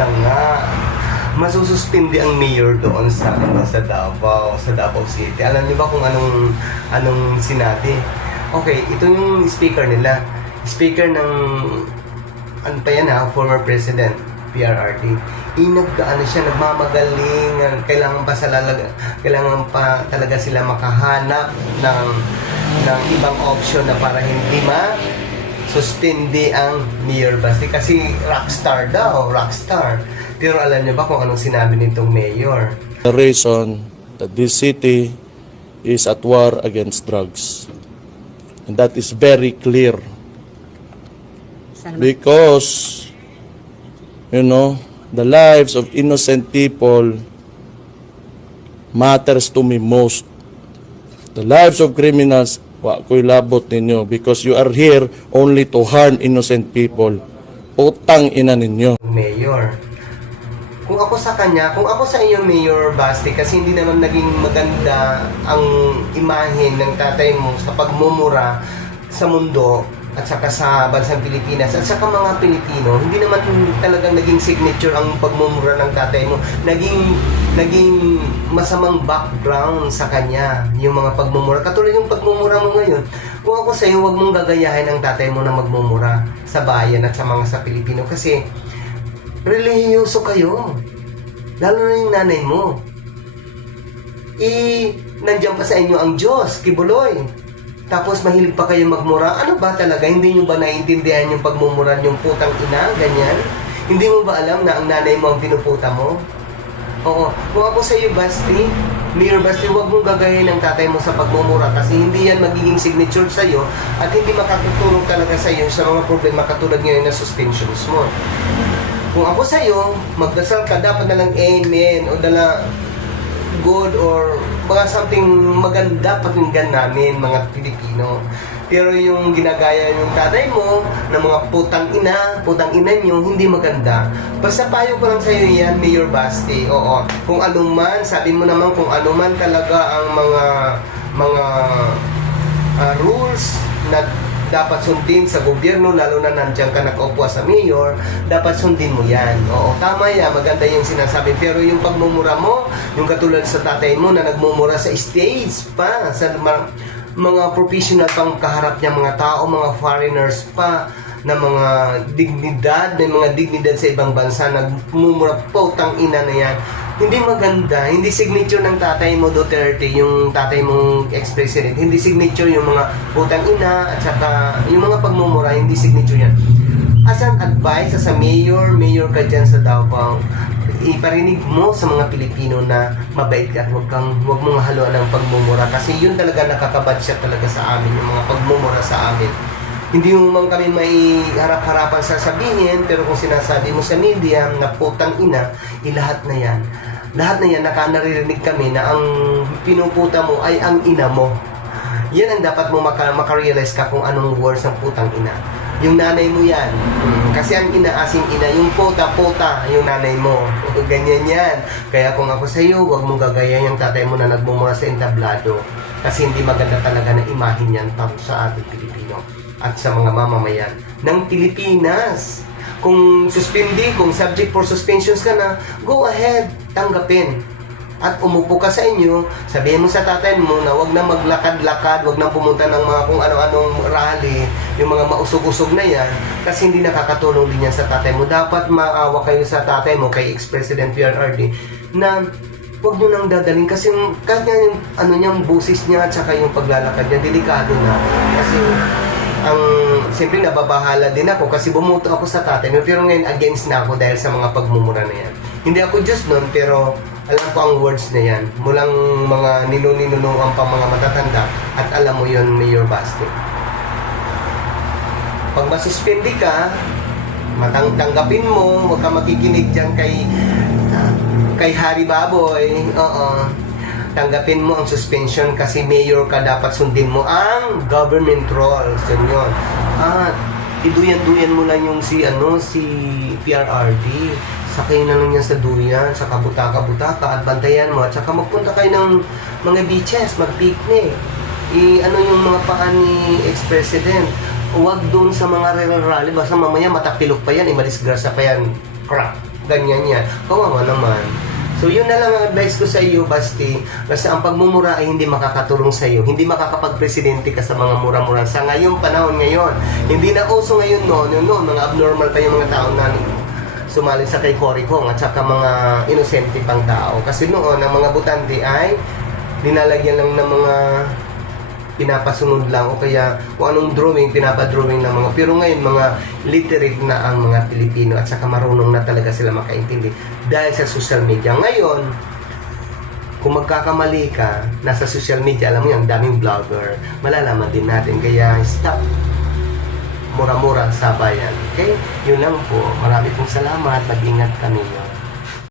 na nga. Masususpindi ang mayor doon sa Davao City. Alam niyo ba kung anong sinabi? Okay, ito yung speaker nila. Speaker ng former president PRRD. Nagmamagaling, kailangan pa talaga sila makahanap ng ibang option na para hindi suspindi ang Mayor Basti kasi rockstar. Pero alam niyo ba kung anong sinabi nitong mayor? The reason that this city is at war against drugs. And that is very clear. Because, the lives of innocent people matters to me most. The lives of criminals, wa ko'y labot ninyo because you are here only to harm innocent people. Utang ina ninyo. Mayor. Kung ako sa kanya, kung ako sa iyo, Mayor Basti, kasi hindi naman naging maganda ang imahe ng tatay mo sa pagmumura sa mundo at saka sa bansang Pilipinas at saka mga Pilipino, hindi naman talagang naging signature ang pagmumura ng tatay mo. Naging masamang background sa kanya yung mga pagmumura. Katulad yung pagmumura mo ngayon. Kung ako sa iyo, huwag mong gagayahin ang tatay mo na magmumura sa bayan at sa Pilipino kasi relihiyoso kayo. Lalo na yung nanay mo. Nandiyan pa sa inyo ang Diyos, Kibuloy. Tapos mahilig pa kayo magmura. Ano ba talaga? Hindi nyo ba naiintindihan yung pagmumura yung putang ina? Ganyan? Hindi mo ba alam na ang nanay mo ang pinuputa mo? Oo. Kung ako sa iyo, Basti, Mayor Basti, huwag mong gagayin ng tatay mo sa pagmumura kasi hindi yan magiging signature sa iyo at hindi makatutulong talaga sa iyo sa mga problema katulad ngayon na suspensions mo. Kung ako sa iyo, magdasal ka, dapat na lang amen o dala good or mga something maganda pakinggan namin mga Pilipino. Pero yung ginagaya yung tatay mo na mga putang ina nyo, hindi maganda. Basta payo ko lang sa iyo yan, Mayor Basti. Oo. Kung anuman, sabi mo naman kung anuman talaga ang mga rules na dapat sundin sa gobyerno, lalo na nandiyan ka nakaupo sa mayor, dapat sundin mo yan. Oo, tama yan, maganda yung sinasabi. Pero yung pagmumura mo, yung katulad sa tatay mo na nagmumura sa stage pa, sa mga professional pang kaharap niya mga tao, mga foreigners pa, na mga dignidad, may mga dignidad sa ibang bansa, nagmumura, putang ina na yan. Hindi maganda, hindi signature ng tatay mo Duterte, yung tatay mong ex-president, hindi signature yung mga putang ina at saka yung mga pagmumura, hindi signature yan. As an advice, as a mayor ka dyan sa Davao, iparinig mo sa mga Pilipino na mabait ka, huwag mong haluan ng pagmumura kasi yun talaga nakakabadshot talaga sa amin, yung mga pagmumura sa amin. Hindi mo man kami may harap-harapan sasabihin, pero kung sinasabi mo sa media na putang ina, lahat na yan. Lahat na yan, naririnig kami na ang pinuputa mo ay ang ina mo. Yan ang dapat mo makarealize ka kung anong words ng putang ina. Yung nanay mo yan. Kasi ang ina, asing ina, yung puta, yung nanay mo. Ganyan yan. Kaya kung ako sa iyo, huwag mong gagaya yung tatay mo na nagmumura sa entablado. Kasi hindi maganda talaga na imahin yan sa ating Pilipino at sa mga mamamayan ng Pilipinas. Kung subject for suspensions ka na, go ahead, tanggapin. At umupo ka sa inyo, sabihin mo sa tatay mo na wag na maglakad-lakad, wag na pumunta ng mga kung ano-anong rally, yung mga mausog-usog na yan, kasi hindi nakakatulong din yan sa tatay mo. Dapat maawa kayo sa tatay mo, kay ex-President PRRD, na wag nyo nang dadalhin kasi kanya yung busis niya at saka yung paglalakad niya, delikado na. Kasi siyempre nababahala din ako kasi bumuto ako sa tatay mo, pero ngayon against na ako dahil sa mga pagmumura na yan. Hindi ako Diyos nun, pero alam ko ang words na yan mulang mga ninununuan pa mga matatanda at alam mo yun, Mayor Basti. Pag masuspindi ka, tanggapin mo, huwag ka makikinig dyan kay Harry Baboy. Oo. Tanggapin mo ang suspension kasi mayor ka, dapat sundin mo ang government rules. Yun. At iduyan-duyan mo lang yung si PRRD. Sakay na lang yan sa duyan, sa kabutaka-butaka at bantayan mo. At saka magpunta kayo ng mga beaches, mag-picnic. Yung mga paan ni ex-president. Huwag doon sa mga rally, basta mamaya matapilok pa yan, malisgrasya pa yan. Crap. ganyan yan. Kawawa naman. So yun na lang ang advice ko sa iyo, Basti. Kasi ang pagmumura ay hindi makakatulong sa iyo. Hindi makakapag-presidente ka sa mga mura-mura. Sa ngayong panahon ngayon, hindi na uso ngayon noon. Yun noon, mga abnormal pa yung mga tao na sumali sa kay Cory Kong at saka mga inosente pang tao. Kasi noon, ang mga butante ay dinalagyan lang ng mga pinapasunod lang o kaya kung anong drawing, pinapadrawing ng mga. Pero ngayon, mga literate na ang mga Pilipino at saka marunong na talaga sila makaintindi dahil sa social media. Ngayon, kung magkakamali ka, nasa social media, alam mo yan, daming vlogger, malalaman din natin. Kaya stop mura-mura sa bayan. Okay? Yun lang po. Marami pong salamat. Mag-ingat kami.